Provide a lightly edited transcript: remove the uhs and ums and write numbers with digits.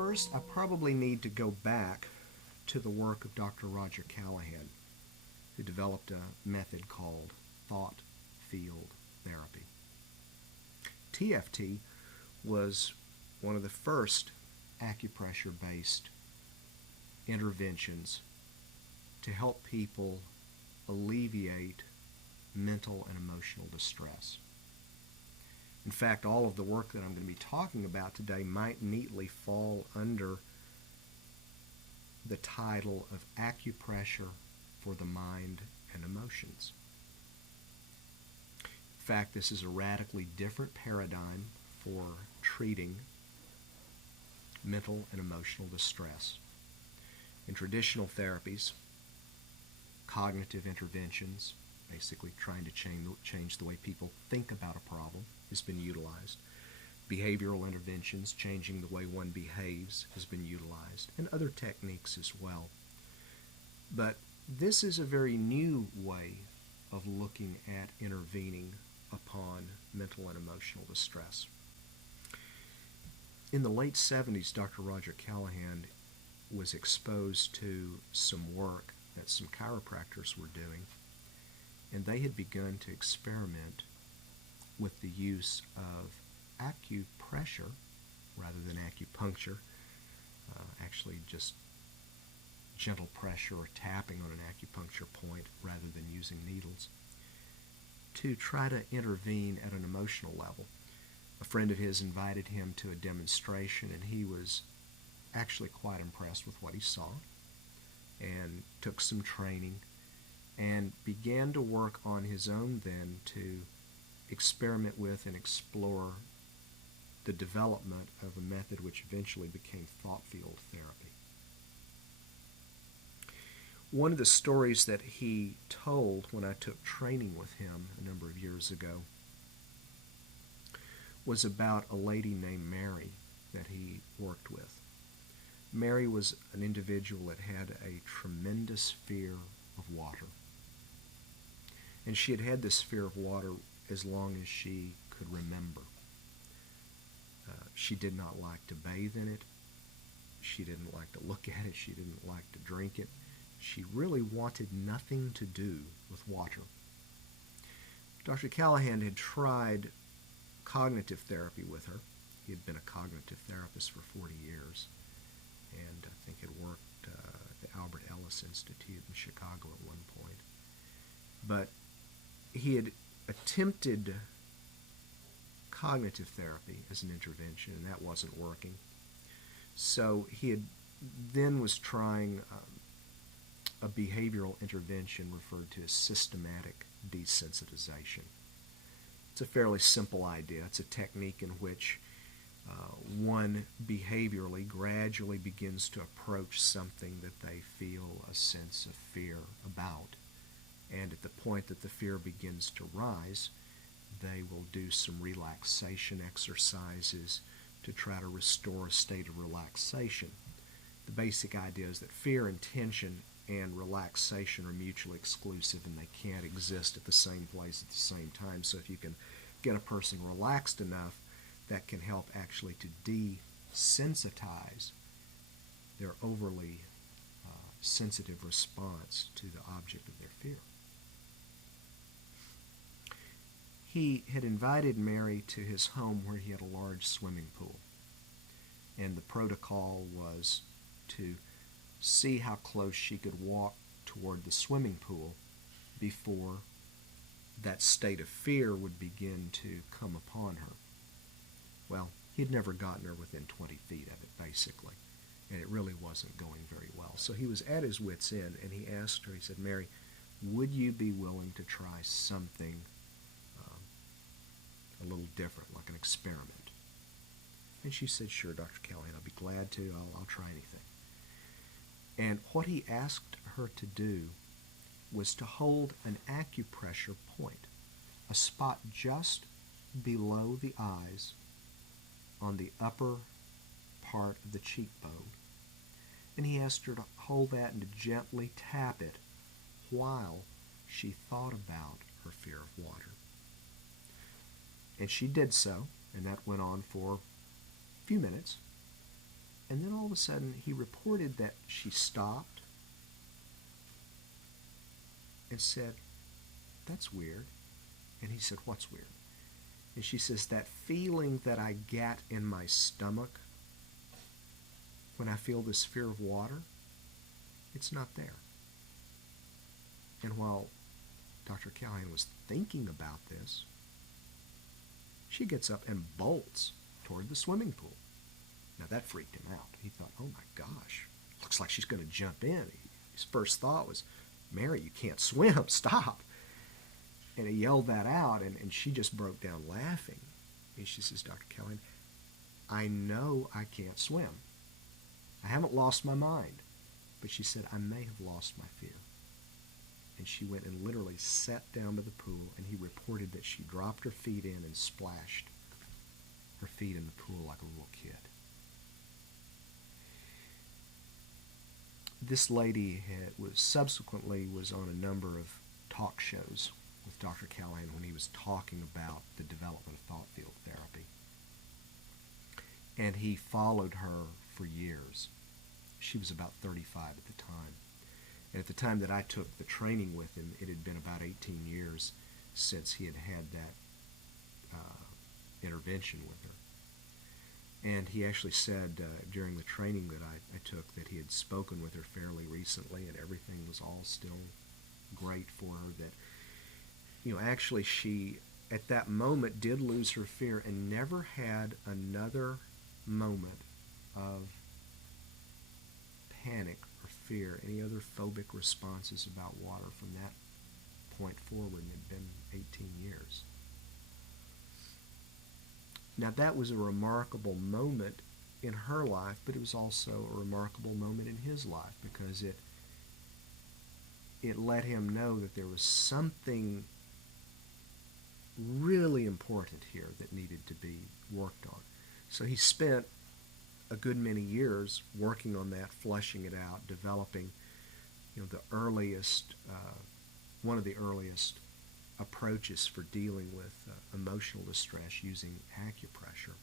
first, I probably need to go back to the work of Dr. Roger Callahan, who developed a method called thought field therapy. TFT was one of the first acupressure-based interventions to help people alleviate mental and emotional distress. In fact, all of the work that I'm going to be talking about today might neatly fall under the title of Acupressure for the Mind and Emotions. In fact, this is a radically different paradigm for treating mental and emotional distress. In traditional therapies, cognitive interventions, basically trying to change the way people think about a problem, has been utilized. Behavioral interventions, changing the way one behaves, has been utilized, and other techniques as well. But this is a very new way of looking at intervening upon mental and emotional distress. In the late 70s, Dr. Roger Callahan was exposed to some work that some chiropractors were doing, and they had begun to experiment with the use of acupressure rather than acupuncture, actually just gentle pressure or tapping on an acupuncture point rather than using needles, to try to intervene at an emotional level. A friend of his invited him to a demonstration, and he was actually quite impressed with what he saw and took some training and began to work on his own then to experiment with and explore the development of a method which eventually became thought field therapy. One of the stories that he told when I took training with him a number of years ago was about a lady named Mary that he worked with. Mary was an individual that had a tremendous fear of water. And she had had this fear of water as long as she could remember. She did not like to bathe in it. She didn't like to look at it. She didn't like to drink it. She really wanted nothing to do with water. Dr. Callahan had tried cognitive therapy with her. He had been a cognitive therapist for 40 years and I think had worked at the Albert Ellis Institute in Chicago at one point. But he had attempted cognitive therapy as an intervention, and that wasn't working. So he had then was trying a behavioral intervention referred to as systematic desensitization. It's a fairly simple idea. It's a technique in which one behaviorally gradually begins to approach something that they feel a sense of fear about. And at the point that the fear begins to rise, they will do some relaxation exercises to try to restore a state of relaxation. The basic idea is that fear and tension and relaxation are mutually exclusive and they can't exist at the same place at the same time. So if you can get a person relaxed enough, that can help actually to desensitize their overly sensitive response to the object of their fear. He had invited Mary to his home where he had a large swimming pool. And the protocol was to see how close she could walk toward the swimming pool before that state of fear would begin to come upon her. Well, he'd never gotten her within 20 feet of it, basically, and it really wasn't going very well. So he was at his wit's end, and he asked her, he said, "Mary, would you be willing to try something a little different, like an experiment?" And she said, "Sure, Dr. Callahan, I'll be glad to. I'll try anything." And what he asked her to do was to hold an acupressure point, a spot just below the eyes on the upper part of the cheekbone. And he asked her to hold that and to gently tap it while she thought about her fear of water. And she did so, and that went on for a few minutes. And then all of a sudden he reported that she stopped and said, "That's weird." And he said, "What's weird?" And she says, "That feeling that I get in my stomach when I feel this fear of water, it's not there." And while Dr. Callahan was thinking about this, she gets up and bolts toward the swimming pool. Now that freaked him out. He thought, "Oh my gosh, looks like she's going to jump in." His first thought was, "Mary, you can't swim, stop." And he yelled that out, and she just broke down laughing. And she says, "Dr. Callahan, I know I can't swim. I haven't lost my mind." But she said, "I may have lost my fear." And she went and literally sat down by the pool, and he reported that she dropped her feet in and splashed her feet in the pool like a little kid. This lady subsequently was on a number of talk shows with Dr. Callahan when he was talking about the development of thought field therapy. And he followed her for years. She was about 35 at the time. And at the time that I took the training with him, it had been about 18 years since he had had that intervention with her. And he actually said during the training that I took that he had spoken with her fairly recently, and everything was all still great for her. That, actually she, at that moment, did lose her fear and never had another moment of panic or fear, any other phobic responses about water from that point forward. And it had been 18 years. Now that was a remarkable moment in her life, but it was also a remarkable moment in his life, because it let him know that there was something really important here that needed to be worked on. So he spent a good many years working on that, flushing it out, developing, the earliest, one of the earliest approaches for dealing with emotional distress using acupressure.